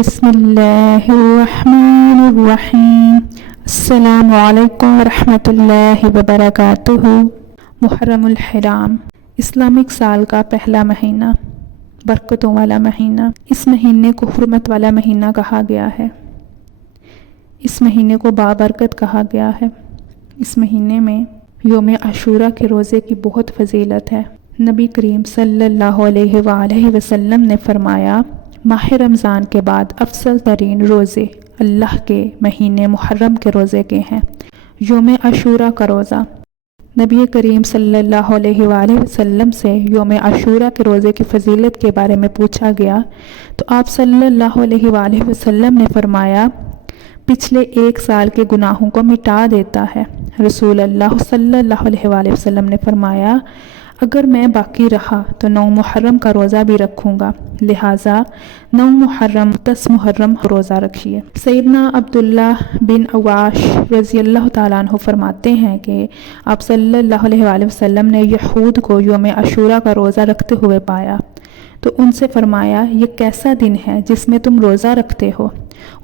بسم اللہ الرحمن الرحیم۔ السلام علیکم ورحمۃ اللہ وبرکاتہ۔ محرم الحرام اسلامک سال کا پہلا مہینہ، برکتوں والا مہینہ۔ اس مہینے کو حرمت والا مہینہ کہا گیا ہے، اس مہینے کو بابرکت کہا گیا ہے۔ اس مہینے میں یوم عاشوراء کے روزے کی بہت فضیلت ہے۔ نبی کریم صلی اللہ علیہ وآلہ وسلم نے فرمایا، ماہ رمضان کے بعد افضل ترین روزے اللہ کے مہینے محرم کے روزے کے ہیں۔ یوم عاشوراء کا روزہ، نبی کریم صلی اللہ علیہ وآلہ وسلم سے یوم عاشوراء کے روزے کی فضیلت کے بارے میں پوچھا گیا تو آپ صلی اللہ علیہ وآلہ وسلم نے فرمایا، پچھلے ایک سال کے گناہوں کو مٹا دیتا ہے۔ رسول اللہ صلی اللہ علیہ وآلہ وسلم نے فرمایا، اگر میں باقی رہا تو 9 محرم کا روزہ بھی رکھوں گا، لہٰذا 9 محرم 10 محرم روزہ رکھیے۔ سیدنا عبداللہ بن عواش رضی اللہ تعالیٰ عنہ فرماتے ہیں کہ آپ صلی اللہ علیہ وآلہ وسلم نے یہود کو یوم عاشوراء کا روزہ رکھتے ہوئے پایا تو ان سے فرمایا، یہ کیسا دن ہے جس میں تم روزہ رکھتے ہو؟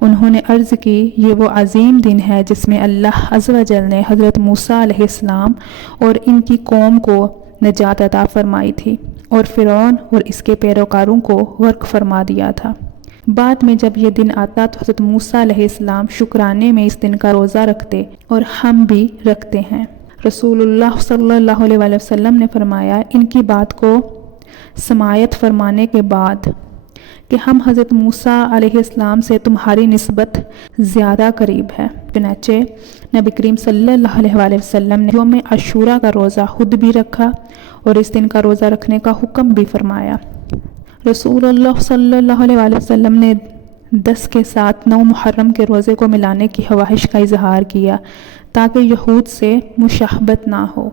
انہوں نے عرض کی، یہ وہ عظیم دن ہے جس میں اللہ عز و جل نے حضرت موسیٰ علیہ السلام اور ان کی قوم کو نجات عطا فرمائی تھی اور فرعون اور اس کے پیروکاروں کو غرق فرما دیا تھا۔ بعد میں جب یہ دن آتا تو حضرت موسیٰ علیہ السلام شکرانے میں اس دن کا روزہ رکھتے اور ہم بھی رکھتے ہیں۔ رسول اللہ صلی اللہ علیہ وآلہ وسلم نے فرمایا، ان کی بات کو سماعت فرمانے کے بعد کہ ہم حضرت موسیٰ علیہ السلام سے تمہاری نسبت زیادہ قریب ہے۔ چنانچہ نبی کریم صلی اللہ علیہ وآلہ وسلم نے یوم عاشوراء کا روزہ خود بھی رکھا اور اس دن کا روزہ رکھنے کا حکم بھی فرمایا۔ رسول اللہ صلی اللہ علیہ وآلہ وسلم نے 10 کے ساتھ 9 محرم کے روزے کو ملانے کی خواہش کا اظہار کیا تاکہ یہود سے مشابہت نہ ہو۔